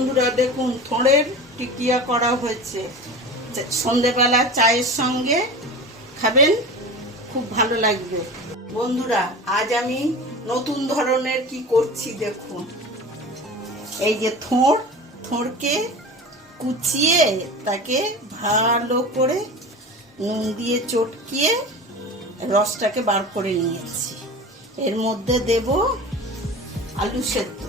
বন্ধুরা দেখুন থোড়ের টিকিয়া করা হয়েছে। সন্ধ্যেবেলা চায়ের সঙ্গে খাবেন, খুব ভালো লাগবে। বন্ধুরা আজ আমি নতুন ধরনের কি করছি দেখুন। এই যে থোড়কে কুচিয়ে তাকে ভালো করে নুন দিয়ে চটকিয়ে রসটাকে বার করে নিয়েছি। এর মধ্যে দেব আলু সেদ্ধ,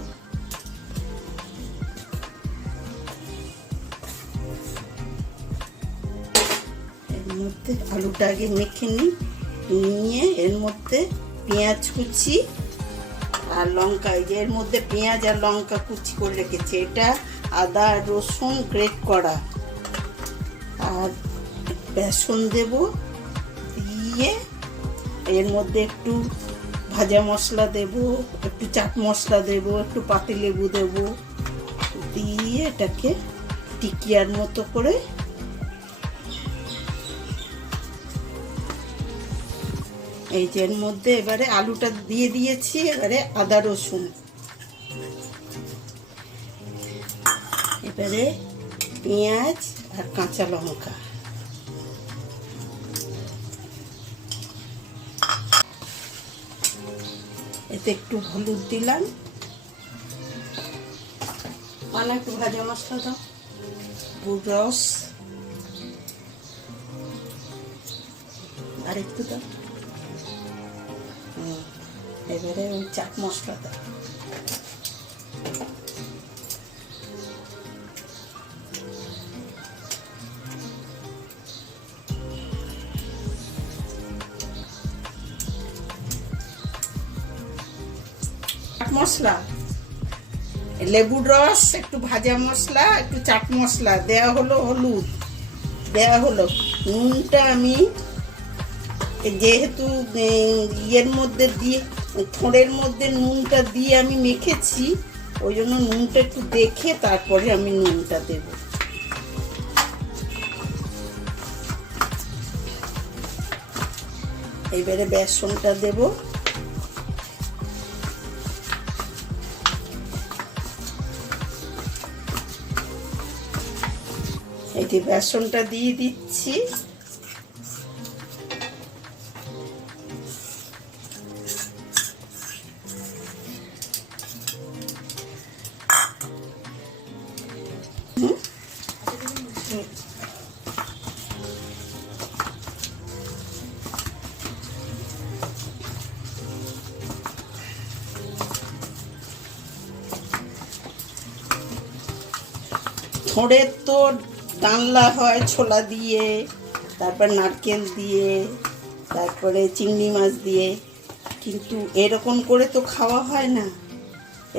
এর মধ্যে আলুটা আগে মেখে নিয়ে এর মধ্যে পেঁয়াজ কুচি আর লঙ্কা, এই যে এর মধ্যে পেঁয়াজ আর লঙ্কা কুচি করে রেখেছি, এটা আদা রসুন গ্রেট করা, আর বেসন দেব, দিয়ে এর মধ্যে একটু ভাজা মশলা দেব, একটু চাট মশলা দেব, একটু পাতিলেবু দেব, দিয়ে এটাকে টিকিয়ার মতো করে এই যে এর মধ্যে এবারে আলুটা দিয়ে দিয়েছি। এবারে আদা রসুন, এবারে পেঁয়াজ আর কাঁচা লঙ্কা, এতে একটু হলুদ দিলাম, মানে একটু ভাজা মশলা দাও, গুড় রস আর একটু দাও, এবারে ওই চাট মশলা দাও, মশলা, লেবুর রস, একটু ভাজা মশলা, একটু চাট মশলা দেয়া হলো, হলুদ দেয়া হলো, নুনটা আমি যেহেতু ইয়ের মধ্যে দিয়ে থোড়ের মধ্যে নুনটা দিয়ে আমি মেখেছি, ওই জন্য নুনটা একটু দেখে তারপরে আমি নুনটা দেব। এবারে বেসনটা দেব, এই যে বেসনটা দিয়ে দিচ্ছি, থোড়ের তো ডালনা হয় ছোলা দিয়ে, তারপর নারকেল দিয়ে, তারপরে চিংড়ি মাছ দিয়ে, কিন্তু এরকম করে তো খাওয়া হয় না।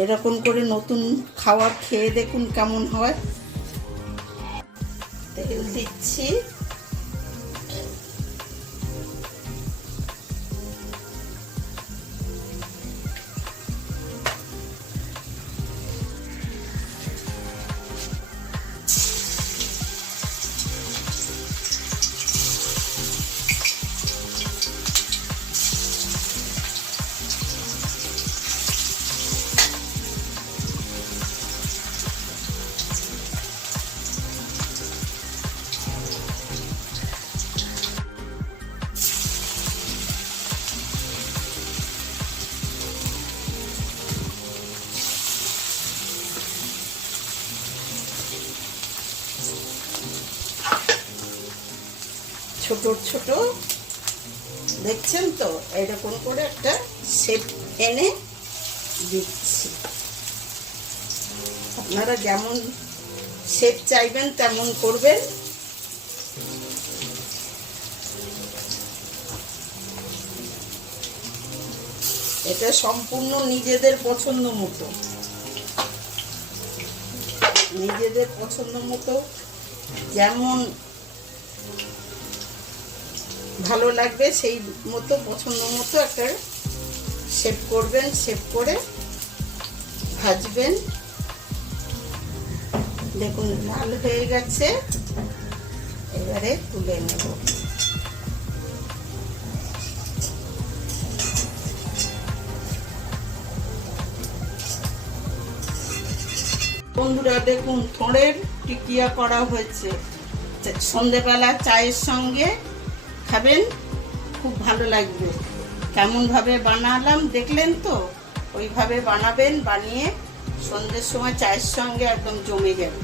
এরকম করে নতুন খাবার খেয়ে দেখুন কেমন হয়। তেল দিচ্ছি, ছোট ছোট দেখছেন তো, এরকম করে একটা শেপ এনে দিচ্ছি। আপনারা যেমন শেপ চাইবেন তেমন করবেন। এটা সম্পূর্ণ নিজেদের পছন্দ মতো, নিজেদের পছন্দ মতো যেমন ভালো লাগবে সেই মতো পছন্দ মতো একটা শেপ করবেন, শেপ করে ভাজবেন। দেখুন লাল হয়ে গেছে, এবারে তুলে নেব। বন্ধুরা দেখুন থোড়ের টিকিয়া করা হয়েছে, সন্ধেবেলা চায়ের সঙ্গে খাবেন, খুব ভালো লাগবে। কেমনভাবে বানালাম দেখলেন তো? ওইভাবে বানাবেন, বানিয়ে সন্ধ্যের সময় চায়ের সঙ্গে একদম জমে যাবে।